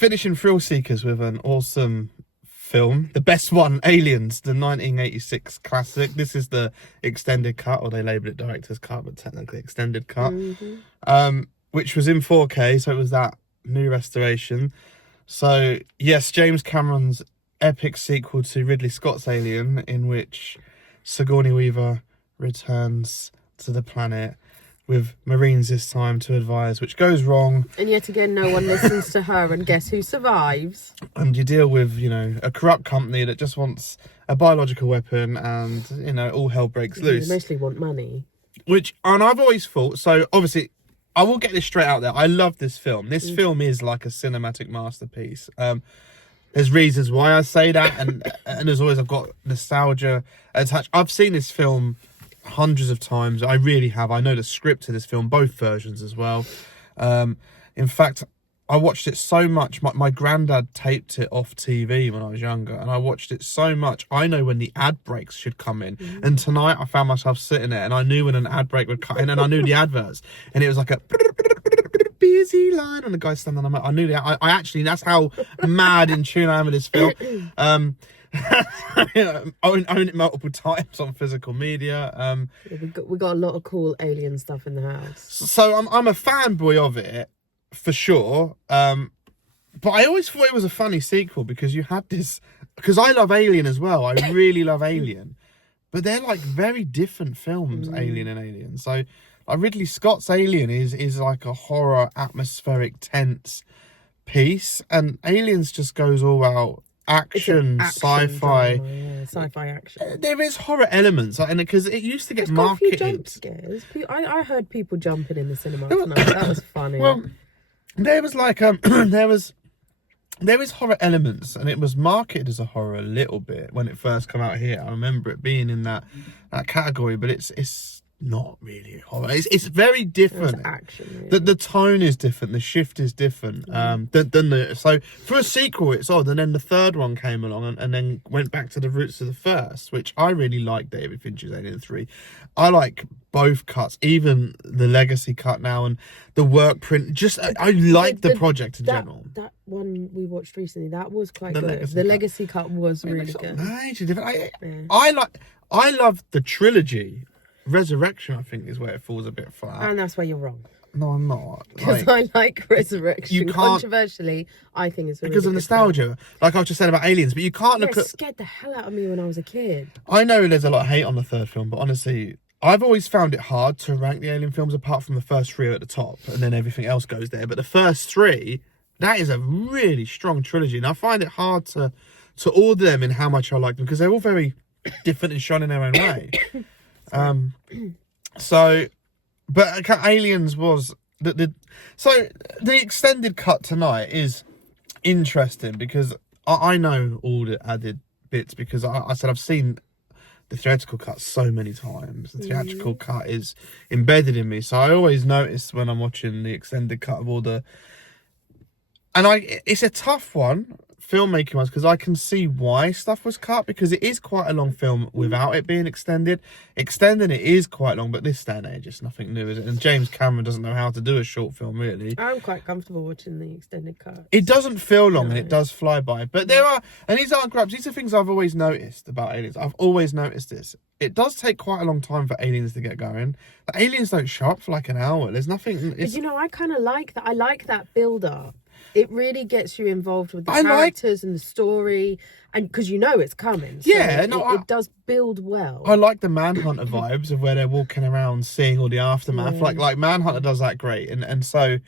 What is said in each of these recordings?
finishing Thrill Seekers with an awesome film, the best one, Aliens, the 1986 classic. This is the extended cut, or they label it director's cut, but technically extended cut, which was in 4K, so it was that new restoration. So yes, James Cameron's epic sequel to Ridley Scott's Alien, in which Sigourney Weaver returns to the planet with Marines this time to advise, which goes wrong. And yet again, no one listens to her, and guess who survives? And you deal with, a corrupt company that just wants a biological weapon, and, all hell breaks loose. They mostly want money. And I've always thought, so obviously, I will get this straight out there. I love this film. This film is like a cinematic masterpiece. There's reasons why I say that, and as always, I've got nostalgia attached. I've seen this film hundreds of times. I really have. I know the script to this film, both versions as well. In fact, I watched it so much. My granddad taped it off TV when I was younger, and I watched it so much. I know when the ad breaks should come in. And tonight I found myself sitting there, and I knew when an ad break would cut in, and I knew the adverts, and it was like a busy line, and the guy standing on the. I knew that. I actually, that's how mad in tune I am with this film. I own it multiple times on physical media. We got a lot of cool alien stuff in the house. So I'm a fanboy of it for sure. But I always thought it was a funny sequel because you had this. Because I love Alien as well. I really love Alien, but they're like very different films, Alien and Alien. So Ridley Scott's Alien is like a horror, atmospheric, tense piece, and Aliens just goes all out. Action sci-fi drama, sci-fi action. There is horror elements, and because it used to get It's got a few marketed. jump scares. I heard people jumping in the cinema tonight. That was funny. Well, there was like there is horror elements, and it was marketed as a horror a little bit when it first came out here. I remember it being in that category, but it's not really horror. It's very different. It's action. Really. The tone is different. The shift is different. So for a sequel, it's odd. And then the third one came along and then went back to the roots of the first, which I really like. David Fincher's Alien 3. I like both cuts, even the legacy cut now and the work print. Just I like the project in general. That one we watched recently, that was quite good. Legacy The cut. legacy cut was really good. Major different. I love the trilogy. Resurrection, I think, is where it falls a bit flat. And that's where you're wrong. No, I'm not. Because I like Resurrection. You can't, controversially, I think it's a because really of good nostalgia. film. Like I was just saying about Aliens, but you can't look It at. scared the hell out of me when I was a kid. I know there's a lot of hate on the third film, but honestly, I've always found it hard to rank the Alien films apart from the first three at the top, and then everything else goes there. But the first three, that is a really strong trilogy, and I find it hard to order them in how much I like them because they're all very different and shine in their own way. So, but Aliens was the extended cut tonight is interesting because I know all the added bits because I said I've seen the theatrical cut so many times. The theatrical cut is embedded in me, so I always notice when I'm watching the extended cut of all the. And it's a tough one, filmmaking wise, because I can see why stuff was cut because it is quite a long film without it being extended. Extending it is quite long, but this day and age, it's nothing new, is it? And James Cameron doesn't know how to do a short film, really. I'm quite comfortable watching the extended cut. It doesn't feel long and it does fly by. But there are, and these aren't grabs, these are things I've always noticed about Aliens. I've always noticed this. It does take quite a long time for Aliens to get going. The Aliens don't show up for like an hour. There's nothing. But I kind of like that. I like that build-up. It really gets you involved with the characters and the story, and because it's coming. So it does build well. I like the Manhunter vibes of where they're walking around seeing all the aftermath. Yeah. Like Manhunter does that great, and so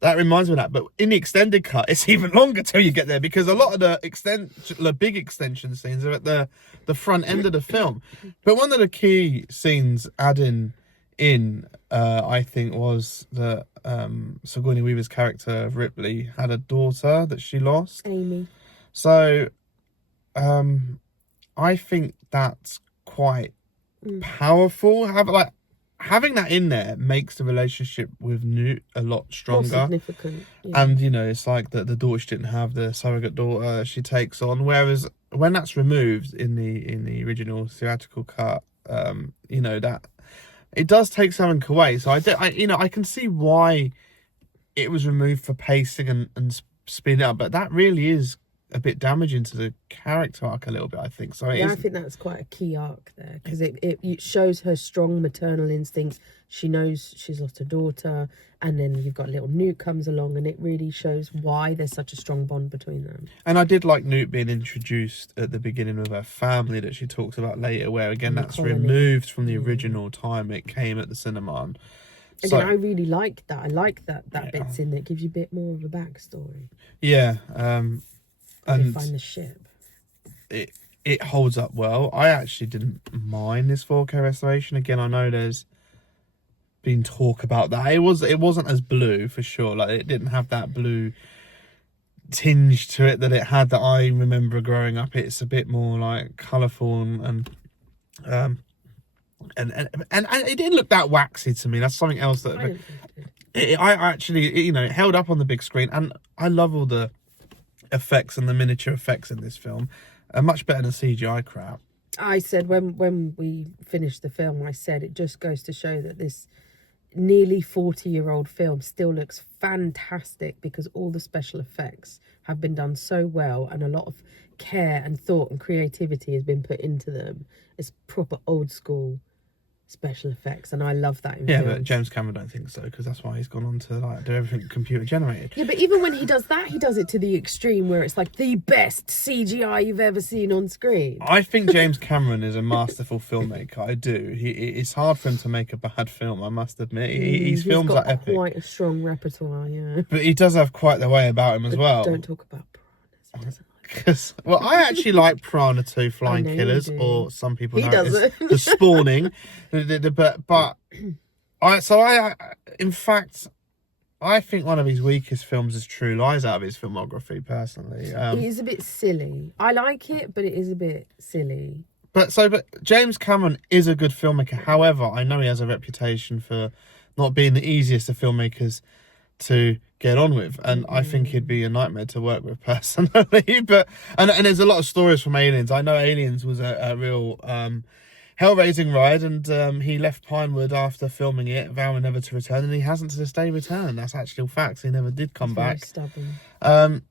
that reminds me of that. But in the extended cut, it's even longer till you get there because a lot of the big extension scenes are at the front end of the film. But one of the key scenes adding in, I think, was that Sigourney Weaver's character Ripley had a daughter that she lost, Amy. So I think that's quite powerful. Having that in there makes the relationship with Newt a lot stronger. More significant. Yeah. And it's like the daughter she didn't have, the surrogate daughter she takes on. Whereas when that's removed in the original theatrical cut, that it does take something away. So I can see why it was removed for pacing and speed it up, but that really is a bit damaging to the character arc a little bit, I think. So I think that's quite a key arc there, because it shows her strong maternal instincts. She knows she's lost her daughter, and then you've got little Newt comes along, and it really shows why there's such a strong bond between them. And I did like Newt being introduced at the beginning of her family that she talks about later, where again that's removed from the original time it came at the cinema. And again, I really like that. I like that bit's in there. It gives you a bit more of a backstory. Yeah. And find the ship. It holds up well. I actually didn't mind this 4K restoration. Again, I know there's been talk about that. It wasn't as blue for sure. Like, it didn't have that blue tinge to it that it had that I remember growing up. It's a bit more like colourful and it didn't look that waxy to me. That's something else that I actually, it held up on the big screen, and I love all the effects and the miniature effects in this film are much better than CGI crap. I said when we finished the film, I said it just goes to show that this nearly 40-year-old film still looks fantastic, because all the special effects have been done so well, and a lot of care and thought and creativity has been put into them. It's proper old school special effects, and I love that in films. But James Cameron don't think so, because that's why he's gone on to do everything computer generated. Yeah, but even when he does that, he does it to the extreme where it's like the best CGI you've ever seen on screen. I think James Cameron is a masterful filmmaker. I do. It's hard for him to make a bad film, I must admit. His films are epic. Quite a strong repertoire, yeah. But he does have quite the way about him as well. Don't talk about piranhas. Well, I actually like Piranha 2 Flying Killers, or some people know it as The Spawning. But in fact, I think one of his weakest films is True Lies out of his filmography, personally. It is a bit silly. I like it, but it is a bit silly. But James Cameron is a good filmmaker. However, I know he has a reputation for not being the easiest of filmmakers to get on with, and I think he'd be a nightmare to work with personally. But and there's a lot of stories from Aliens. I know Aliens was a real hell-raising ride, and he left Pinewood after filming it, vowing never to return, and he hasn't to this day returned. That's actual facts. He never did come back. Very stubborn.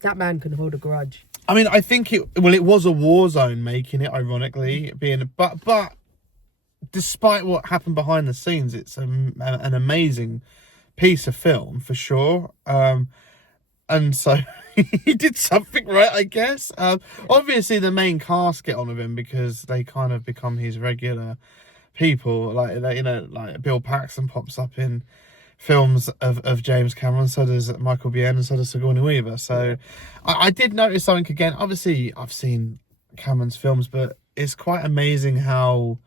That man can hold a grudge. I mean, I think it was a war zone making it, ironically, but despite what happened behind the scenes, it's an amazing piece of film for sure. And so he did something right, I guess. Obviously the main cast get on with him because they kind of become his regular people. Like Bill Paxton pops up in films of James Cameron, so does Michael Biehn, and so does Sigourney Weaver. So I did notice something again. Obviously I've seen Cameron's films, but it's quite amazing how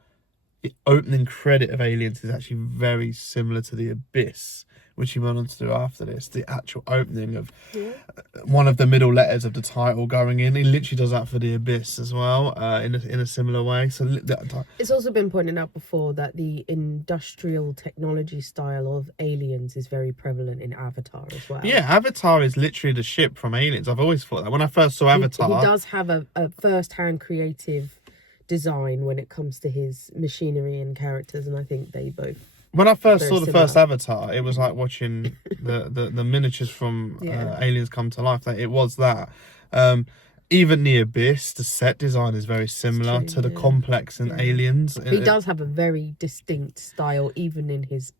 the opening credit of Aliens is actually very similar to The Abyss, which he went on to do after this. The actual opening of one of the middle letters of the title going in. He literally does that for The Abyss as well, in a similar way. So it's also been pointed out before that the industrial technology style of Aliens is very prevalent in Avatar as well. Yeah, Avatar is literally the ship from Aliens. I've always thought that. When I first saw Avatar... He does have a first-hand creative design when it comes to his machinery and characters, and I think they both... When I first saw the first Avatar, it was like watching the miniatures from Aliens come to life. Like, it was that. Even The Abyss, the set design is very similar to the complex in Aliens. He does have a very distinct style, even in his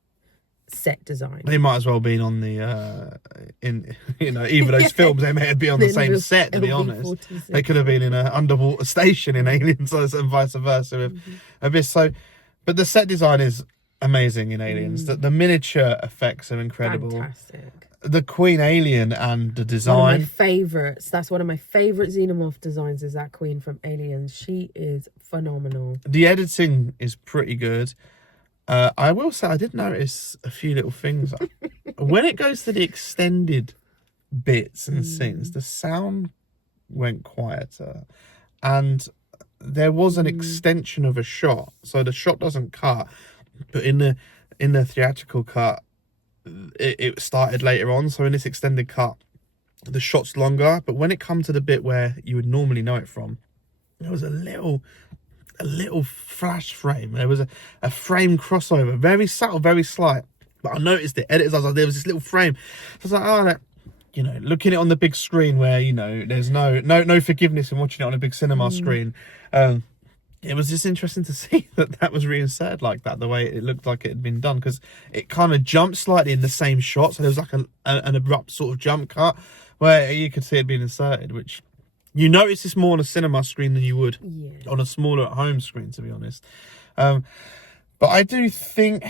set design. They might as well have been on the either those films. They may have been on the same set, to be honest. They could have been in an underwater station in Aliens, and vice versa with Abyss. So, but the set design is amazing in Aliens. The miniature effects are incredible. Fantastic. The Queen Alien and the design. One of my favourites. That's one of my favourite xenomorph designs, is that Queen from Aliens. She is phenomenal. The editing is pretty good. I will say I did notice a few little things. When it goes to the extended bits and scenes, the sound went quieter, and there was an extension of a shot, so the shot doesn't cut. But in the theatrical cut, it started later on. So in this extended cut, the shot's longer. But when it comes to the bit where you would normally know it from, there was a little flash frame. There was a frame crossover, very subtle, very slight. But I noticed it. Editors, I was like, there was this little frame. I was like, you know, looking at it on the big screen where, you know, there's no forgiveness in watching it on a big cinema screen. It was just interesting to see that was reinserted like that, the way it looked like it had been done, because it kind of jumped slightly in the same shot. So there was like an abrupt sort of jump cut where you could see it being inserted, which you notice this more on a cinema screen than you would on a smaller at home screen, to be honest. But I do think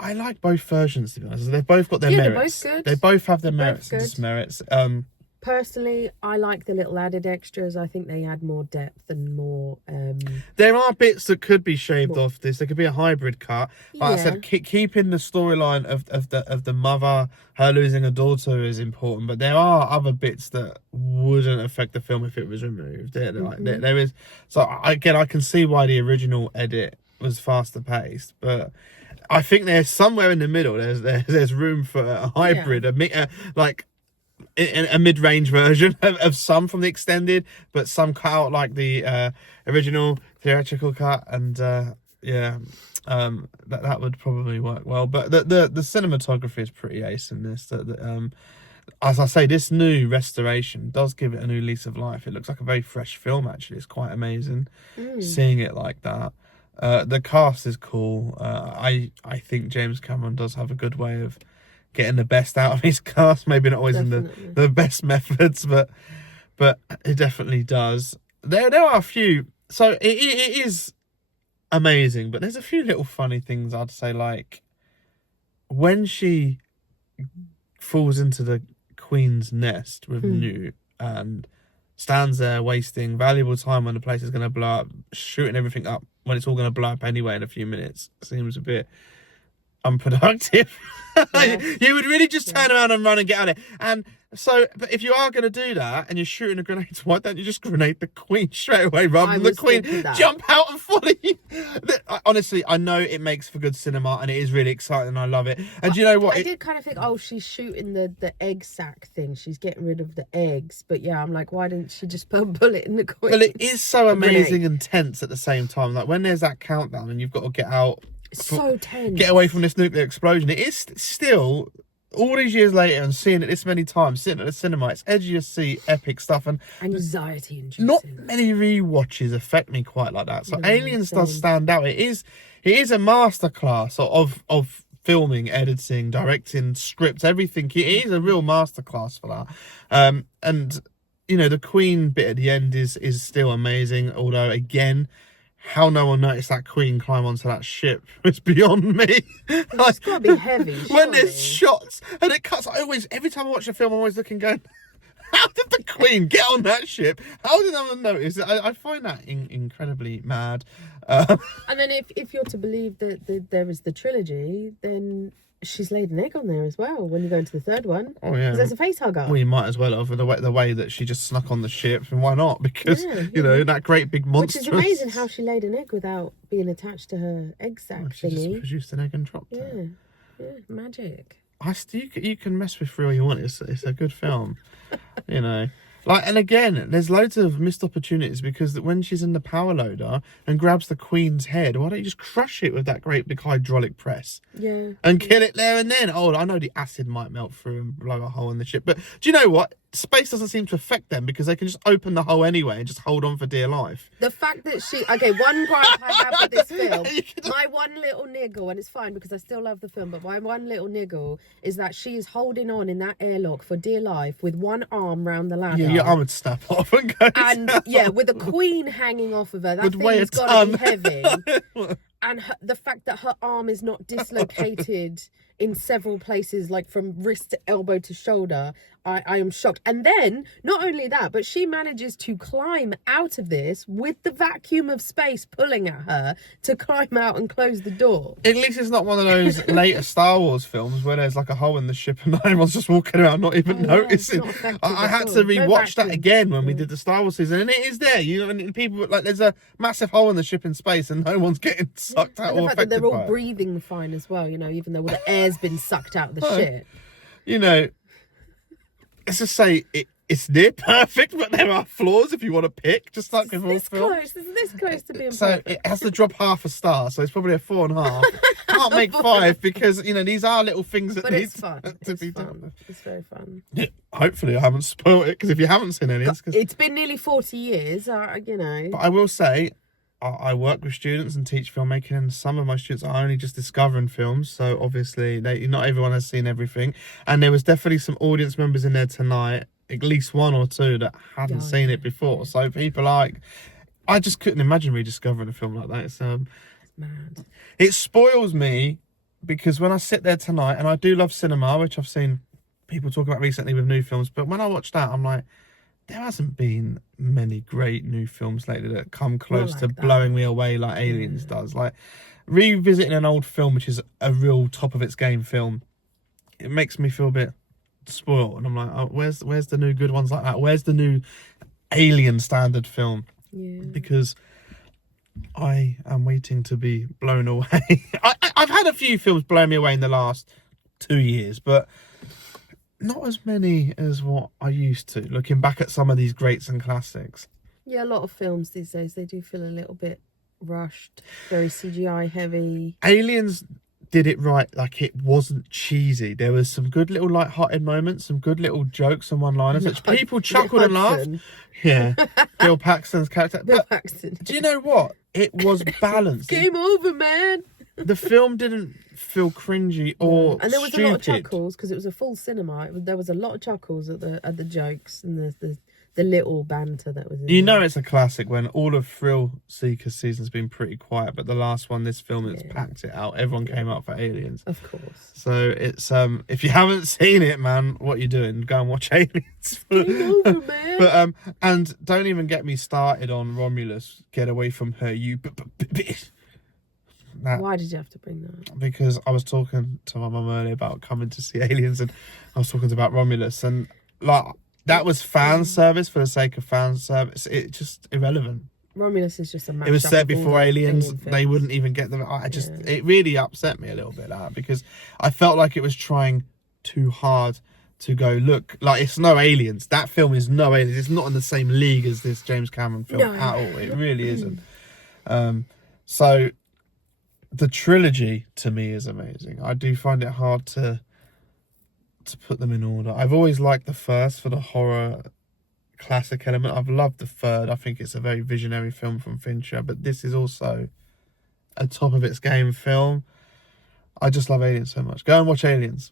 I like both versions, to be honest. They've both got their merits. They're both good. They both have their merits and dismerits. Personally, I like the little added extras. I think they add more depth and more. There are bits that could be shaved off this. There could be a hybrid cut. Like I said, keeping the storyline of the mother, her losing a daughter, is important. But there are other bits that wouldn't affect the film if it was removed. There is. So again, I can see why the original edit was faster paced, but I think there's somewhere in the middle. There's room for a hybrid, a mid-range version of some from the extended, but some cut out like the original theatrical cut, and that would probably work well. But the cinematography is pretty ace in this. As I say, this new restoration does give it a new lease of life. It looks like a very fresh film, actually. It's quite amazing seeing it like that. The cast is cool. I think James Cameron does have a good way of getting the best out of his cast. Maybe not always in the best methods, but it definitely does. There are a few. So it is amazing, but there's a few little funny things I'd say, like when she falls into the Queen's nest with Newt and stands there wasting valuable time when the place is going to blow up, shooting everything up when it's all going to blow up anyway in a few minutes. Seems a bit unproductive. You would really just turn around and run and get out of it. And so, but if you are going to do that and you're shooting a grenade, why don't you just grenade the Queen straight away rather than the Queen jump out and follow you? Honestly, I know it makes for good cinema and it is really exciting and I love it. And do you know what? I did kind of think, she's shooting the egg sack thing. She's getting rid of the eggs. But yeah, I'm like, why didn't she just put a bullet in the Queen? Well, it is so amazing and tense at the same time. Like when there's that countdown and you've got to get out. So tense. Get away from this nuclear explosion. It is still, all these years later and seeing it this many times, sitting at the cinema, it's edgy to see epic stuff, and anxiety inducing. Not many rewatches affect me quite like that. So Aliens does stand out. It is a masterclass of filming, editing, directing, scripts, everything. It is a real masterclass for that. And you know, the Queen bit at the end is still amazing, although again, how no one noticed that Queen climb onto that ship is beyond me. It's got to be heavy. When there's shots and it cuts, every time I watch a film, I'm always looking, going, how did the Queen get on that ship? How did no one notice? I find that incredibly mad. And then if you're to believe that there is the trilogy, then she's laid an egg on there as well when you go into the third one. Oh yeah, because there's a face hugger. Well, you might as well have the way that she just snuck on the ship, and why not? Because you know that great big monster. Which is amazing how she laid an egg without being attached to her egg sac she thingy. Just produced an egg and dropped it. Yeah, magic. You can mess with free all you want. It's a good film, you know. Like, and again, there's loads of missed opportunities because when she's in the power loader and grabs the Queen's head, why don't you just crush it with that great big hydraulic press? Yeah. And kill it there and then. Oh, I know the acid might melt through and blow a hole in the ship, but do you know what? Space doesn't seem to affect them because they can just open the hole anyway and just hold on for dear life. The fact that one gripe I have with this film, my one little niggle, and it's fine because I still love the film, but my one little niggle is that she is holding on in that airlock for dear life with one arm round the ladder. Yeah, your arm would snap off and go. And with the Queen hanging off of her, that thing's got to be heavy. And the fact that her arm is not dislocated in several places, like from wrist to elbow to shoulder, I am shocked. And then, not only that, but she manages to climb out of this with the vacuum of space pulling at her to climb out and close the door. At least it's not one of those later Star Wars films where there's like a hole in the ship and everyone's just walking around not even noticing. I had to rewatch that again when we did the Star Wars season, and it is there. You know, and people like there's a massive hole in the ship in space and no one's getting sucked out or affected by it. And the fact that they're all breathing fine as well, you know, even though all the air's been sucked out of the ship. You know, let's just say it's near perfect, but there are flaws if you want to pick, just like with all This films. close, this close to being So perfect. it has to drop half a star, so it's probably a 4.5. Can't make 5 because these are little things that But need it's fun. to It's be fun. done. It's very fun. Yeah, hopefully I haven't spoiled it, because if you haven't seen Aliens, It's been nearly 40 years, but I will say, I work with students and teach filmmaking, and some of my students are only just discovering films, so obviously not everyone has seen everything. And there was definitely some audience members in there tonight, at least 1 or 2, that hadn't seen it before. So people I just couldn't imagine rediscovering a film like that. It's mad. It spoils me, because when I sit there tonight, and I do love cinema, which I've seen people talk about recently with new films, but when I watch that, I'm like, there hasn't been many great new films lately that come close like to that. blowing me away like Aliens does. Like, revisiting an old film, which is a real top of its game film, it makes me feel a bit spoiled. And I'm like, oh, where's the new good ones like that? Where's the new Alien standard film? Yeah. Because I am waiting to be blown away. I've had a few films blow me away in the last 2 years, but not as many as what I used to, looking back at some of these greats and classics. Yeah, a lot of films these days, they do feel a little bit rushed, very CGI heavy. Aliens did it right, like it wasn't cheesy. There was some good little light-hearted moments, some good little jokes and one-liners, which people chuckled and laughed. Yeah, Bill Paxton's character. Bill But Paxton. do you know what? It was balanced. Game over, man. The film didn't feel cringy or And there was stupid. a lot of chuckles because it was a full cinema. There was a lot of chuckles at the jokes and the little banter that was in You there. know it's a classic when all of Thrill Seeker's season's been pretty quiet, but the last one, this film, it's packed it out. Everyone came up for Aliens. Of course. So it's if you haven't seen it, man, what are you doing? Go and watch Aliens. Game over, man. But and don't even get me started on Romulus. Get away from her, you bitch. Why did you have to bring that? Because I was talking to my mum earlier about coming to see Aliens, and I was talking about Romulus, and like that was fan service for the sake of fan service. It's just irrelevant. Romulus is just a mashup. It was said of all before the Aliens, Alien they films. wouldn't even get them. It really upset me a little bit, that, because I felt like it was trying too hard to go, look, like it's no Aliens. That film is no Aliens. It's not in the same league as this James Cameron film at all. It really isn't. So the trilogy to me is amazing. I do find it hard to put them in order. I've always liked the first for the horror classic element. I've loved the third. I think it's a very visionary film from Fincher, but this is also a top of its game film. I just love Aliens so much. Go and watch Aliens.